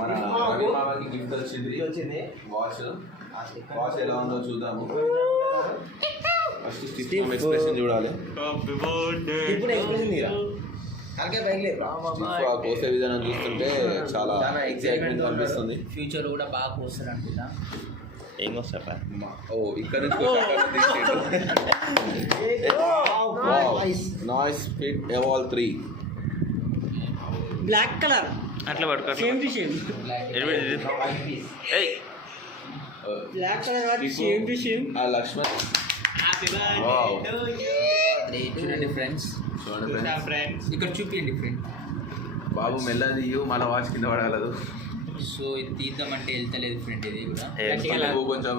మన మామకి గిఫ్ట్ వచ్చింది వాచ్ ఎలా ఉందో చూద్దాము. ఫస్ట్ స్టిఫ్ ఎక్స్ప్రెషన్ చూడాలి. కోసే విధానం చూస్తుంటే చాలా ఎక్సైట్మెంట్ అనిపిస్తుంది. ఫ్యూచర్ కూడా బాగా కోస్తారు అనుకుంటా. ఏం వస్తా ఇక్కడ నుంచి నాయిస్ ఫిట్ ఎవాల్ 3 బ్లాక్ కలర్ అట్లా పట్టుకో. Same to same black colour same to same. Laxman చూడండి ఫ్రెండ్స్, ఇక్కడ చూపించండి ఫ్రెండ్. బాబు మెల్లది మన వాచ్ కింద పడగలదు. సో ఇది తీద్దామంటే వెళ్తలేదు ఫ్రెండ్. ఇది కూడా కొంచెం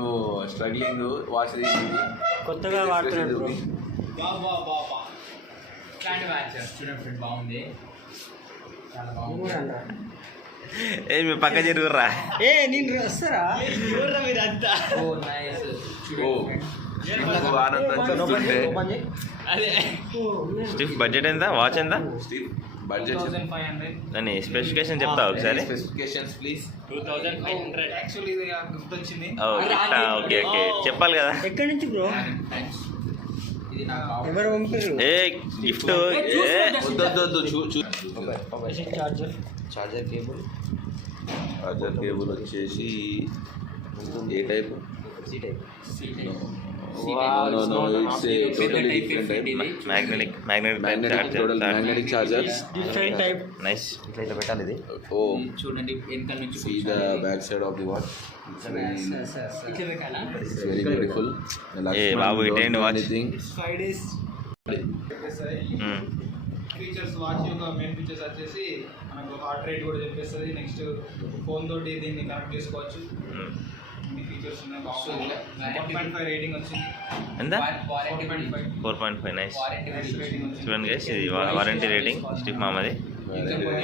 స్ట్రగ్లింగ్ వాచ్ తీసింది, కొత్తగా వాడుతున్నాడు. ఇట్లాంటి వాచ్ చూడండి ఫ్రెండ్, బాగుంది, చాలా బాగుంది. ఏ మీ పక్క జరుగుర్రా. ఏ నేను వస్తారా మీరంతా. ఓ నైస్. స్టిఫ్ బడ్జెట్ ఎంత? వాచ్ ఎంత? బడ్జెట్ 2500. దాని స్పెసిఫికేషన్ చెప్తా ఒకసారి. Specifications please. 2500. యాక్చువల్లీ ఇది గిఫ్ట్ వచ్చింది. ఓకే ఓకే చెప్పాలి కదా. ఎక్కడి నుంచి బ్రో? ఇది నాకు ఎవరు పంపారు? ఏ గిఫ్ట్ చార్జర్ కేబుల్ వచ్చేసి ఏ type? Magnetic charger. Different type. Nice. ఇట్లా పెట్టాలి ఇది. చూడండి వెనకాల నుంచి. See the back side of the watch. ఇట్లా పెట్టాలా? It's very beautiful. ఏ బాబు ఇటేంటి వాచ్. 5 days. ఫీచర్స్ వాచ్ యొక్క మెయిన్ ఫీచర్స్ వచ్చేసి మనకు హార్ట్ రేట్ కూడా చెప్పేస్తుంది. నెక్స్ట్ ఫోన్ తోటి దీన్ని కనెక్ట్ చేసుకోవచ్చు. ఇన్ని ఫీచర్స్ ఉన్నాయి. 1.5 రేటింగ్ వచ్చింది. ఎంత? 4.5. నైస్. చూడండి గైస్, ఇది వారంటీ రేటింగ్ స్టిఫ్ మామది.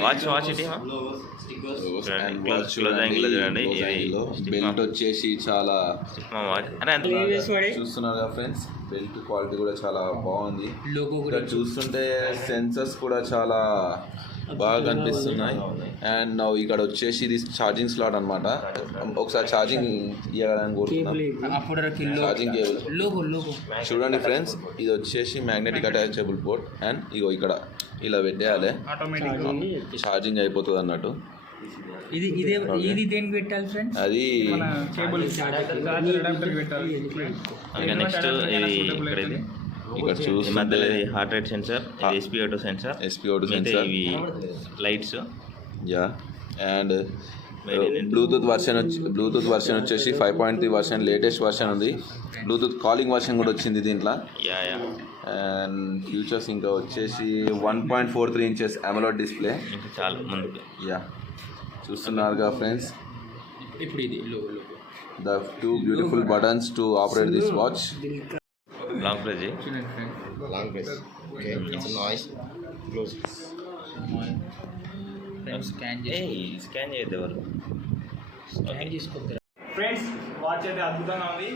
వాచ్ ఇటీ చూడండి. ఇది బెల్ట్ వచ్చేసి చాలా స్టిఫ్ మా వాచ్. అరే ఎంత చూస్తున్నారు కదా ఫ్రెండ్స్, బెల్ట్ క్వాలిటీ కూడా చాలా బాగుంది. లోగో ఇక్కడ చూస్తుంటే సెన్సర్స్ కూడా చాలా బాగా కనిపిస్తున్నాయి. అండ్ ఇక్కడ వచ్చేసి ఇది ఛార్జింగ్ స్లాట్ అనమాట. ఒకసారి ఛార్జింగ్ ఇవ్వాలని కోరుతున్నాం. ఛార్జింగ్ కేబుల్ చూడండి ఫ్రెండ్స్, ఇది వచ్చేసి మ్యాగ్నెటిక్ అటాచబుల్ పోర్ట్. అండ్ ఇగో ఇక్కడ ఇలా పెట్టేయాలి, ఛార్జింగ్ అయిపోతుంది అన్నట్టు. ఇది దేనికి పెట్టాలి ఫ్రెండ్స్? అది నెక్స్ట్ ఇది ఇక్కడ ఇది ఇక్కడ చూసి మధ్యలో ఇది heart rate sensor, SpO2 sensor, sensor, ఇవి lights. Yeah. And bluetooth version వచ్చేసి 5.3 వర్షన్, లేటెస్ట్ వర్షన్ ఉంది. బ్లూటూత్ కాలింగ్ వర్షన్ కూడా వచ్చింది దీంట్లో. అండ్ ఫ్యూచర్స్ ఇంకా వచ్చేసి 1.43 ఇంచెస్ AMOLED డిస్ప్లే. ఇంకా చాలా ముందుకు. యా, చూస్తున్నారుగా ఫ్రెండ్స్, ఇప్పుడు ఇది the 2 beautiful buttons to operate this watch. Long press చూడండి friend. Long press. Okay, it's a noise. Close. Scan scan చేయద్దు ఎవరు. స్కాన్ చేసుకోవద్దు ఫ్రెండ్స్, వాచ్ అయితే అద్భుతంగా ఉంది.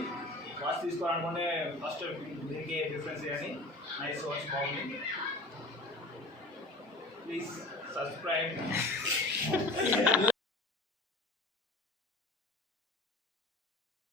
వాచ్ తీసుకోవాలనుకుంటే ఫస్ట్ దీనికి ప్రిఫరెన్స్ చేయండి. నైస్ వాచ్, బాగుంది. Please subscribe.